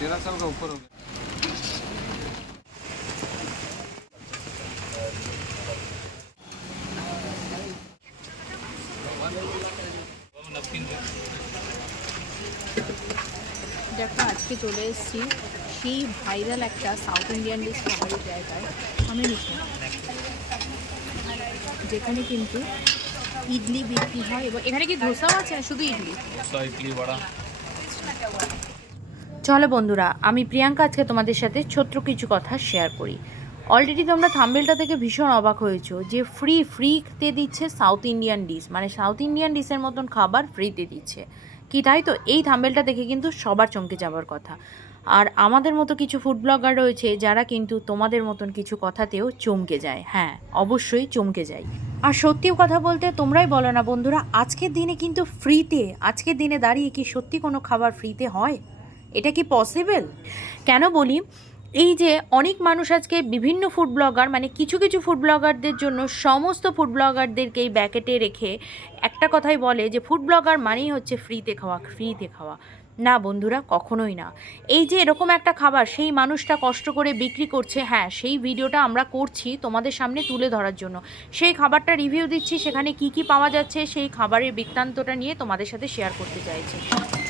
तेरह साल का ऊपर हो गया দেখো আজকে চলে এসেছি সেই ভাইরাল একটা সাউথ ইন্ডিয়ান ডিশ খাবারের জায়গায় আমি নিচ্ছি যেখানে কিন্তু ইডলি বিক্রি হয় এবং এখানে কি ধোসাও আছে না শুধু ইডলি डोसा इडली बड़ा চলো বন্ধুরা, আমি প্রিয়াঙ্কা আজকে তোমাদের সাথে ছোট্ট কিছু কথা শেয়ার করি। অলরেডি তোমরা থাম্বেলটা থেকে ভীষণ অবাক হয়েছো যে ফ্রি ফ্রিতে দিচ্ছে সাউথ ইন্ডিয়ান ডিশ মানে সাউথ ইন্ডিয়ান ডিশের মতন খাবার ফ্রিতে দিচ্ছে। কি তাই তো? এই থাম্বেলটা দেখে কিন্তু সবার চমকে যাওয়ার কথা। আর আমাদের মতো কিছু ফুড ব্লগার রয়েছে যারা কিন্তু তোমাদের মতন কিছু কথাতেও চমকে যায়। হ্যাঁ অবশ্যই চমকে যায়। আর সত্যি কথা বলতে তোমরাই বলো না বন্ধুরা, আজকের দিনে কিন্তু ফ্রিতে আজকের দিনে দাঁড়িয়ে কি সত্যি কোনো খাবার ফ্রিতে হয়? এটা কি পসিবল কেন বলি? এই যে অনেক মানুষ আজকে বিভিন্ন ফুড ব্লগার মানে কিছু কিছু ফুড ব্লগারদের জন্য সমস্ত ফুড ব্লগারদেরকেই ব্যাকেটে রেখে একটা কথাই বলে যে ফুড ব্লগার মানেই হচ্ছে ফ্রিতে খাওয়া ফ্রিতে খাওয়া। না বন্ধুরা, কখনোই না। এই যে এরকম একটা খাবার, সেই মানুষটা কষ্ট করে বিক্রি করছে হ্যাঁ সেই ভিডিওটা আমরা করছি তোমাদের সামনে তুলে ধরার জন্য। সেই খাবারটা রিভিউ দিচ্ছি, সেখানে কি কি পাওয়া যাচ্ছে, সেই খাবারের বৃত্তান্তটা নিয়ে তোমাদের সাথে শেয়ার করতে চাইছি।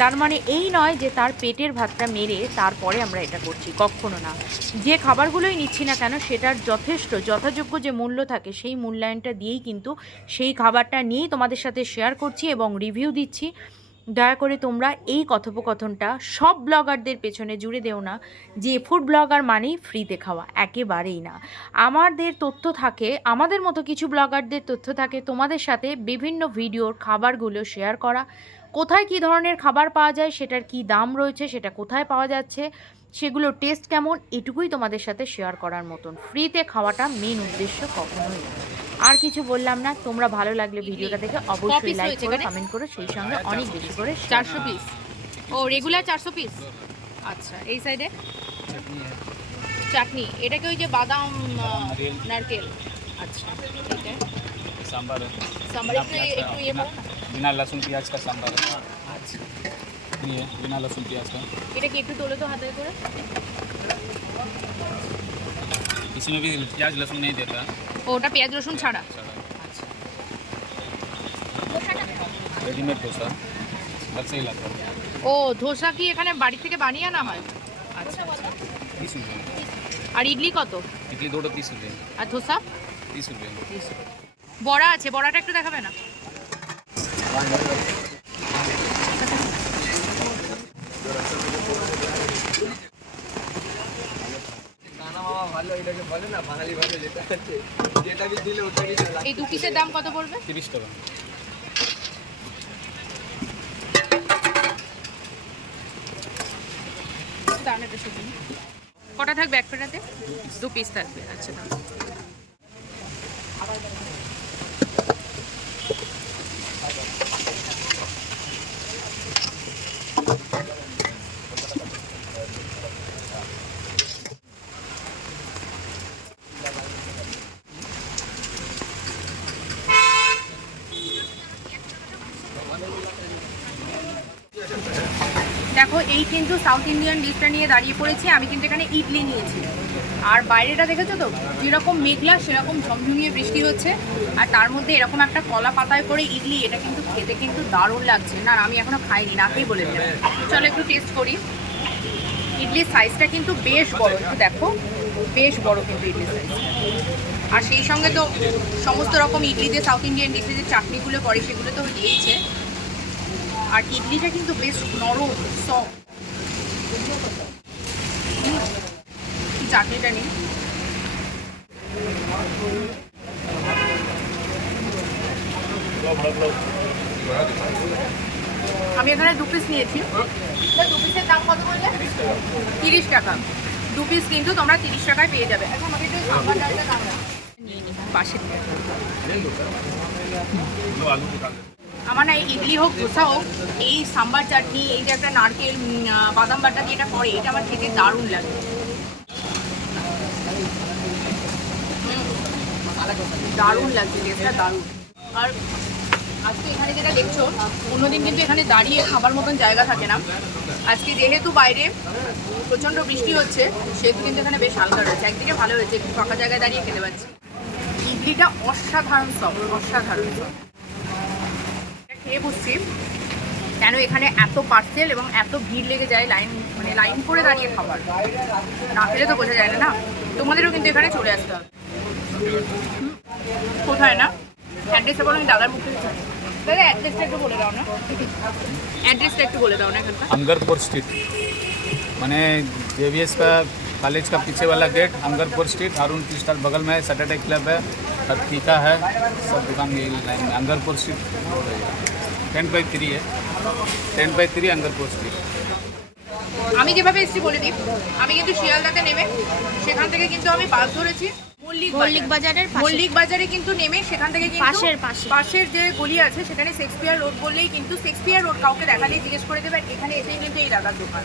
তার মানে এই নয় যে তার পেটের ভাতটা মেরে তারপরে আমরা এটা করছি, কখনো না। যে খাবারগুলোই নিচ্ছি না কেন, সেটার যথেষ্ট, যথাযোগ্য যে মূল্য থাকে, সেই মূল্যায়নটা দিয়েই কিন্তু সেই খাবারটা নিয়েই তোমাদের সাথে শেয়ার করছি এবং রিভিউ দিচ্ছি। দয়া করে তোমরা এই কথোপকথনটা সব ব্লগারদের পেছনে জুড়ে দেও না, যে ফুড ব্লগার মানেই ফ্রিতে খাওয়া, একেবারেই না। আমাদের তথ্য থাকে, আমাদের মতো কিছু ব্লগারদের তথ্য থাকে, তোমাদের সাথে বিভিন্ন ভিডিওর খাবারগুলো শেয়ার করা। কোথায় কি ধরনের খাবার পাওয়া যায় সেটার কি দাম রয়েছে সেটা কোথায় পাওয়া যাচ্ছে সেগুলো টেস্ট কেমন এটুকুই তোমাদের সাথে শেয়ার করার মতন। ফ্রিতে খাওয়াটা মেন উদ্দেশ্য কখনোই আর কিছু বললাম না তোমরা ভালো লাগলে ভিডিওটা দেখে অবশ্যই লাইক করে কমেন্ট করে সেই সঙ্গে অনেক বেশি করে চারশো পিস ও রেগুলার চারশো পিস আচ্ছা এই সাইডে চাটনি এটাকে ওই যে বাদাম নারকেল। আচ্ছা এটা সাম্বার। সাম্বার একটু ইয়ে बिना लहसुन प्याज का सांभर है আচ্ছা ये बिना लहसुन प्याज का এটা কি একটু তোলো তো হাতে করে इसमें भी प्याज लहसुन नहीं देता ও, ওটা পেঁয়াজ রসুন ছাড়া আচ্ছা रेडीमेड डोसा घर से ही लाता है ও ধোসা কি এখানে বাড়ি থেকে বানিয়ে আনা হয় আচ্ছা আচ্ছা तीस रुपये আর ইডলি কত इडली दो तीस रुपये আর ধোসা तीस रुपये বড়া আছে বড়াটা একটু দেখাবে না এই দু পিসের দাম কত পড়বে? তিরিশ টাকা। কটা থাকবে এক প্লেটাতে দু পিস থাকবে আচ্ছা। দেখো, এই কিন্তু সাউথ ইন্ডিয়ান ডিশটা নিয়ে দাঁড়িয়ে পড়েছি, আমি কিন্তু এখানে ইডলি নিয়েছি। আর বাইরেটা দেখেছ তো? যেরকম মেঘলা, সেরকম ঝমঝমিয়ে বৃষ্টি হচ্ছে। আর তার মধ্যে এরকম একটা কলা পাতায় করে ইডলি, এটা কিন্তু খেতে কিন্তু দারুণ লাগছে। না আমি এখনও খাইনি, নাকেই বলে দিলাম। চলো একটু টেস্ট করি। ইডলির সাইজটা কিন্তু বেশ বড়, একটু দেখো। বেশ বড় কিন্তু ইডলির সাইজ আর সেই সঙ্গে তো সমস্ত রকম ইডলিতে সাউথ ইন্ডিয়ান ডিশে যে চাটনিগুলো পড়ে সেগুলো তো দিয়েইছে আর ইডলিটা কিন্তু বেশ নরম সফট চাটনিটা নেই? আমি এখানে দু পিস নিয়েছি। দু পিসের দাম কত বললে? তিরিশ টাকা। দু পিস কিন্তু তোমরা তিরিশ টাকায় পেয়ে যাবে। এখন আমাকে একটু সাম্বার ডালটা দাম দাও। আমার না ইডলি হোক ধোসা হোক, এই সাম্বার চাটনি এই যে একটা নারকেল বাদাম বাটা দিয়ে এটা করে, এটা আমার খেতে দারুণ লাগে। দারুণ লাগছে, টেস্টটা দারুণ। আর আজকে এখানে যেটা দেখছ, অন্যদিন কিন্তু এখানে দাঁড়িয়ে খাবার মতন জায়গা থাকে না। আজকে যেহেতু বাইরে প্রচণ্ড বৃষ্টি হচ্ছে, সেহেতু কিন্তু এখানে বেশ হালকা রয়েছে। একদিকে ভালো হয়েছে, একটু ফাঁকা জায়গায় দাঁড়িয়ে খেতে পাচ্ছি। ইডলিটা অসাধারণ, সব অসাধারণ। সব খেয়ে বসছি। কেন এখানে এত পার্সেল এবং এত ভিড় লেগে যায় লাইন মানে লাইন করে দাঁড়িয়ে খাবার? না খেলে তো বোঝা যায় না না? তোমাদেরও কিন্তু এখানে চলে আসতে হবে। কোথায় না? অ্যাড্রেসটা বলো, আমি দাদার মুখে দাদা অ্যাড্রেসটা একটু বলে দাও না। অ্যাড্রেসটা একটু বলে দাও না এখানকার। মানে জেভিএস कॉलेज का पीछे वाला gate Angarpur street Arun Crystal बगल में है सैटरडे क्लब है और फीका है सब दुकान यही लाइन में Angarpur street ten by three है ten by three Angarpur street আমি যেভাবে এসেছি বলে দিই আমি কিন্তু শিয়ালদাতে নেমে সেখান থেকে কিন্তু আমি বাস ধরেছি মল্লিক মল্লিক বাজারের পাশে। মল্লিক বাজারে কিন্তু নেমে সেখান থেকে কিন্তু পাশের, পাশে। পাশের যে গলি আছে সেখানে শেক্সপিয়ার রোড বললেই কিন্তু শেক্সপিয়ার রোড কাউকে দেখালেই জিজ্ঞেস করে দেবে এখানে এসেই কিন্তু এই দাদার দোকান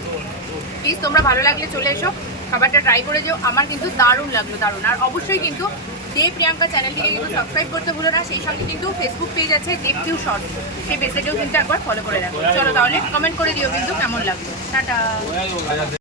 প্লিজ তোমরা ভালো লাগলে চলে এসো খাবারটা ট্রাই করে যেও। আমার কিন্তু দারুণ লাগল, দারুণ। আর অবশ্যই কিন্তু দেব প্রিয়াঙ্কা চ্যানেলটিকে কিন্তু সাবস্ক্রাইব করতে ভুলো না। সেই সঙ্গে কিন্তু ফেসবুক পেজ আছে দেব টিউ শর্ট সেই পেজটাকেও কিন্তু একবার ফলো করে রাখো। চলো তাহলে কমেন্ট করে দিও কিন্তু কেমন লাগল? টাটা।